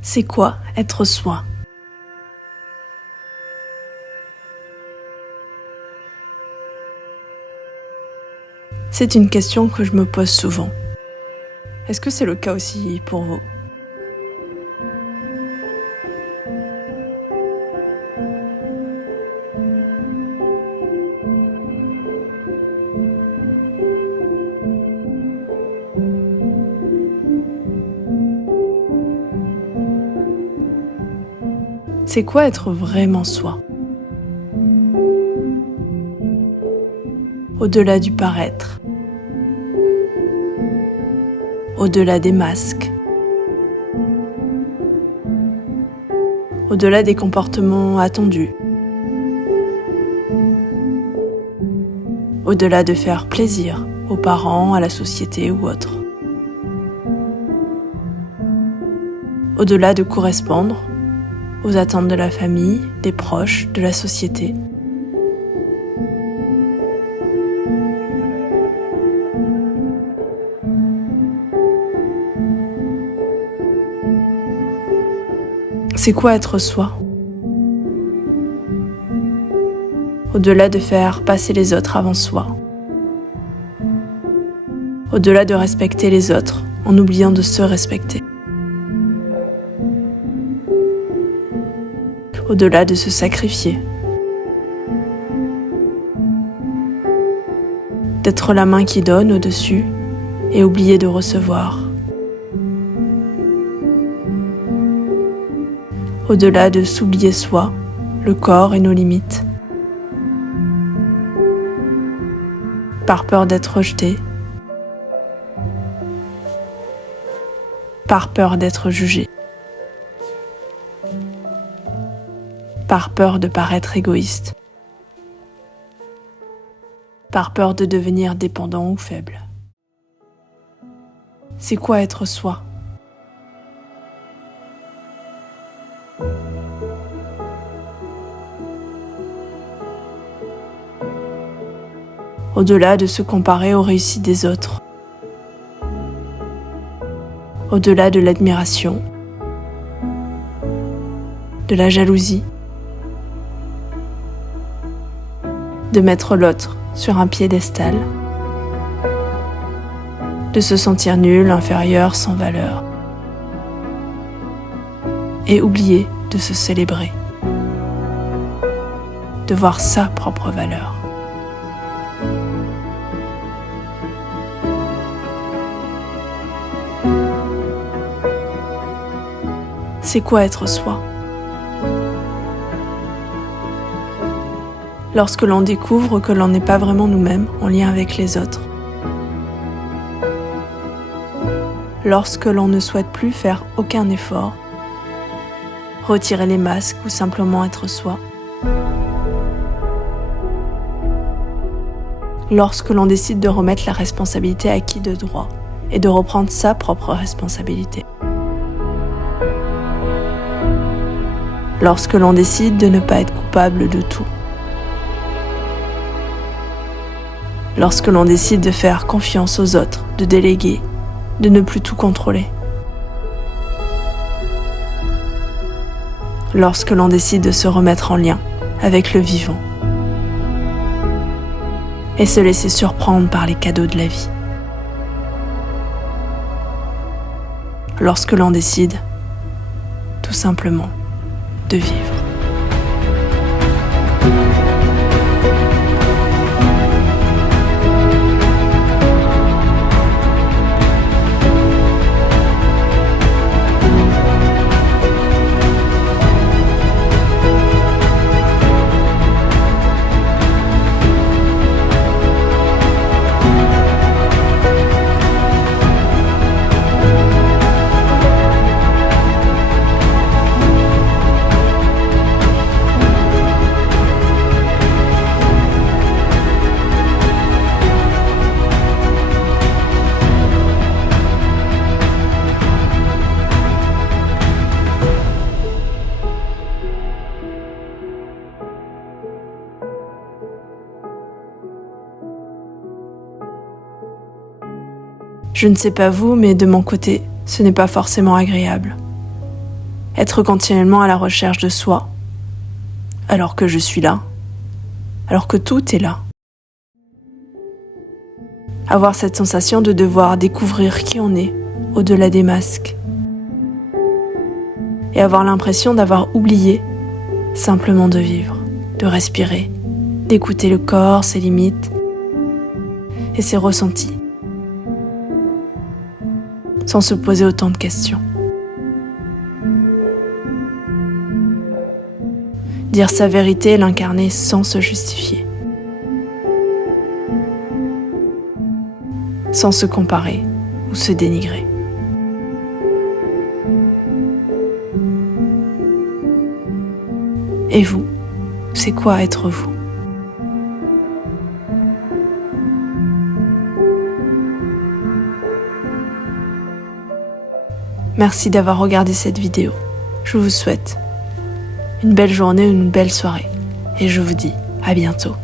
C'est quoi être soi? C'est une question que je me pose souvent. Est-ce que c'est le cas aussi pour vous? C'est quoi être vraiment soi? Au-delà du paraître, au-delà des masques, au-delà des comportements attendus, au-delà de faire plaisir aux parents, à la société ou autres, au-delà de correspondre aux attentes de la famille, des proches, de la société. C'est quoi être soi? Au-delà de faire passer les autres avant soi. Au-delà de respecter les autres en oubliant de se respecter. Au-delà de se sacrifier. D'être la main qui donne au-dessus et oublier de recevoir. Au-delà de s'oublier soi, le corps et nos limites. Par peur d'être rejeté. Par peur d'être jugé. Par peur de paraître égoïste. Par peur de devenir dépendant ou faible. C'est quoi être soi? Au-delà de se comparer aux réussites des autres. Au-delà de l'admiration, de la jalousie, de mettre l'autre sur un piédestal, de se sentir nul, inférieur, sans valeur, et oublier de se célébrer, de voir sa propre valeur. C'est quoi être soi? Lorsque l'on découvre que l'on n'est pas vraiment nous-mêmes en lien avec les autres. Lorsque l'on ne souhaite plus faire aucun effort, retirer les masques ou simplement être soi. Lorsque l'on décide de remettre la responsabilité à qui de droit et de reprendre sa propre responsabilité. Lorsque l'on décide de ne pas être coupable de tout. Lorsque l'on décide de faire confiance aux autres, de déléguer, de ne plus tout contrôler. Lorsque l'on décide de se remettre en lien avec le vivant et se laisser surprendre par les cadeaux de la vie. Lorsque l'on décide, tout simplement, de vivre. Je ne sais pas vous, mais de mon côté, ce n'est pas forcément agréable. Être continuellement à la recherche de soi, alors que je suis là, alors que tout est là. Avoir cette sensation de devoir découvrir qui on est, au-delà des masques. Et avoir l'impression d'avoir oublié simplement de vivre, de respirer, d'écouter le corps, ses limites et ses ressentis, sans se poser autant de questions. Dire sa vérité et l'incarner sans se justifier, sans se comparer ou se dénigrer. Et vous, c'est quoi être vous ? Merci d'avoir regardé cette vidéo. Je vous souhaite une belle journée ou une belle soirée. Et je vous dis à bientôt.